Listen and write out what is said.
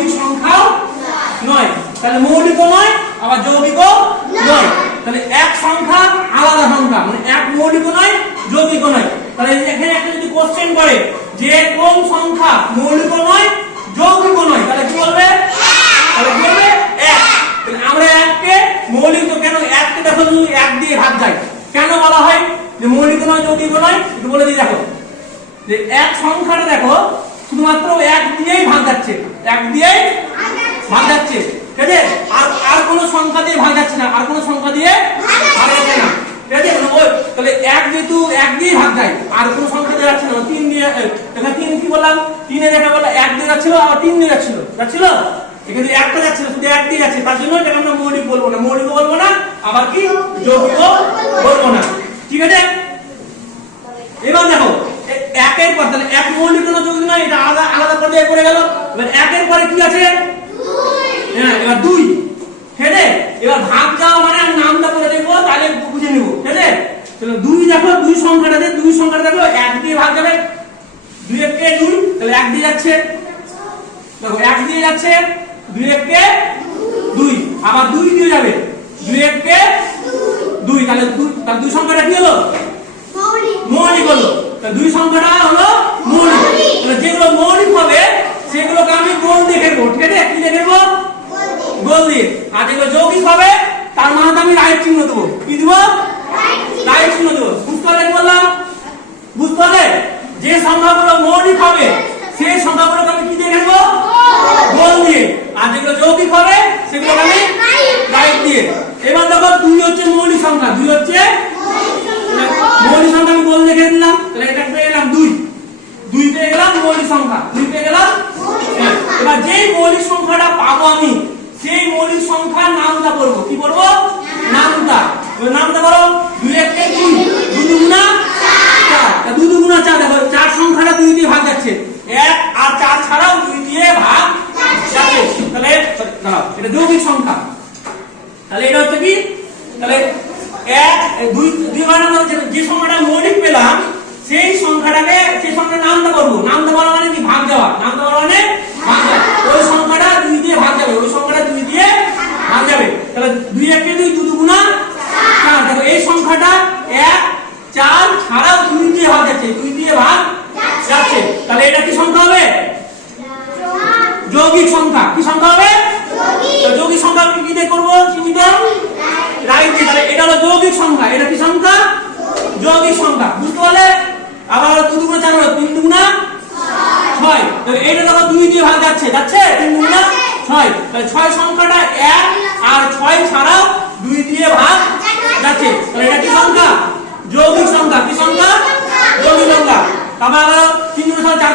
যৌগিক সংখ্যাও নয়। তাহলে মৌলিকও নয় আবার যৌগিকও নয়। তাহলে এক সংখ্যা আলাদা সংখ্যা মানে এক মৌলিকও নয় যৌগিকও নয়। তাহলে এখানে একটা যদি কোশ্চেন করে যে কোন সংখ্যা মৌলিকও নয় যৌগিকও নয় তাহলে কি বলবে? তাহলে কি বলবে? এক। তাহলে আমরা এককে মৌলিক তো কেন এককে দেখো শুধু এক দিয়ে ভাগ যায়। কেন বলা হয় যে মৌলিক নয় যৌগিক নয়? একটু বলে দিই দেখো। যে এক সংখ্যাটা দেখো শুধুমাত্র এক দিয়েই ভাগ যাচ্ছে এক দিয়েই ভাগ যাচ্ছে ঠিক আছে? আর আর কোনো সংখ্যা দিয়ে ভাগ না। আর কোনো সংখ্যা দিয়ে ভাগ না। ঠিক আছে? ওই, তাহলে এক যেহেতু এক দিয়ে ভাগ যায়, আর কোনো সংখ্যা দিয়ে যাচ্ছে না। তিন দিয়ে এখানে তিন কি বললাম? তিনে দেখা বললাম এক দিয়ে যাচ্ছিল, আবার তিন দিয়ে যাচ্ছিল। যাচ্ছিল? এখানে একটা যাচ্ছে না শুধু এক দিয়ে যাচ্ছে। তার জন্য এটাকে আমরা মৌলিক বলব না। মৌলিক বলব না, আবার কি? যৌগিক বলব না। ঠিক আছে? এবার এ- তাহলে এক মৌলিক কোনো নয় এটা আলাদা আলাদা পর্যায়ে পড়ে গেল। এবার একের পরে কি আছে? হ্যাঁ এবার দুই। আছে এবার ভাগ যাওয়া মানে আমি নামটা করে দেখব তাহলে বুঝে নিব। আছে তাহলে দুই দেখো দুই সংখ্যাটাতে দুই সংখ্যাটা দেখো এক দিয়ে ভাগ যাবে। দুই এককে দুই? তাহলে এক দিয়ে যাচ্ছে। দেখো এক দিয়ে যাচ্ছে দুই এককে দুই। আবার দুই দিয়ে যাবে। দুই এককে দুই। তাহলে দুই তাহলে দুই সংখ্যাটা কি হলো? মৌলিক। হলো। তা দুই সংখ্যাটা হলো মৌলিক তাহলে যেগুলো মৌলিক হবে সেগুলোকে আমি গোল দিয়ে ঠিক আছে কি দিয়ে ফেলব গোল দিয়ে। আর যেগুলো যৌগিক হবে তার মানে আমি রাইট চিহ্ন দেবো। কি দেবো? রাইট চিহ্ন দেবো। বুঝতে পারলে বললাম? বুঝতে পারলে? যে সংখ্যাগুলো মৌলিক হবে সেই সংখ্যাগুলোকে আমি কি দিয়ে ফেলব গোল দিয়ে। আর যেগুলো যৌগিক হবে সেগুলো আমি রাইট দিয়ে। এবার দেখো দুই হচ্ছে মৌলিক সংখ্যা। দুই হচ্ছে মৌলিক সংখ্যা আমি বল লিখে দিলাম তাহলে এটা পেয়ে গেলাম দুই। দুই পেয়ে গেলাম মৌলিক সংখ্যা। দুই পেয়ে গেলাম। এবার যেই মৌলিক সংখ্যাটা পাবো আমি, সেই মৌলিক সংখ্যার নামটা বলব। কি বলব? নামটা। নামটা বলো। দুই একে দুই। দুই দুগুণা চার। দুই দুগুণা চার। দেখো, চার সংখ্যাটা দুই দিয়ে ভাগ যাচ্ছে। এক আর চার ছাড়াও দুই দিয়ে ভাগ যাচ্ছে। তাহলে এটা যৌগিক সংখ্যা। তাহলে এটা হচ্ছে কি? তাহলে এক দুই দুই মানে যে সংখ্যাটা মৌলিক পেলাম, সেই সংখ্যাটাকে, সেই সংখ্যার নামটা করব নামটা বলা মানে কি ভাগ যাওয়া নামটা বলা মানে ভাগ যাওয়া ওই সংখ্যাটা দুই দিয়ে ভাগ যাবে ওই সংখ্যাটা দুই দিয়ে ভাগ যাবে তাহলে দুই একে দুই দু দুগুণা চার। দেখো এই সংখ্যাটা এক চার ছাড়াও দুই দিয়ে ভাগ যাচ্ছে। দুই দিয়ে ভাগ যাচ্ছে। তাহলে এটা কি সংখ্যা হবে? যৌগিক সংখ্যা। কি সংখ্যা হবে? যৌগিক। সংখ্যা আমি কি দিয়ে করব? সীমিত রাইট দিয়ে। তাহলে এটা হলো যৌগিক সংখ্যা। এটা কি সংখ্যা? যৌগিক সংখ্যা। বুঝতে পারলে? আবার হলো দু দুগুণা চার হলো তিন দুগুণা ছয়। তাহলে এটা দেখো দুই দিয়ে ভাগ যাচ্ছে। যাচ্ছে? তিন দুগুণা ছয়। তাহলে ছয় সংখ্যাটা এক আর ছয় ছাড়া দুই দিয়ে ভাগ যাচ্ছে। এটা কি সংখ্যা? যৌগিক সংখ্যা। কি সংখ্যা? যৌগিক সংখ্যা। তারপর তিন চার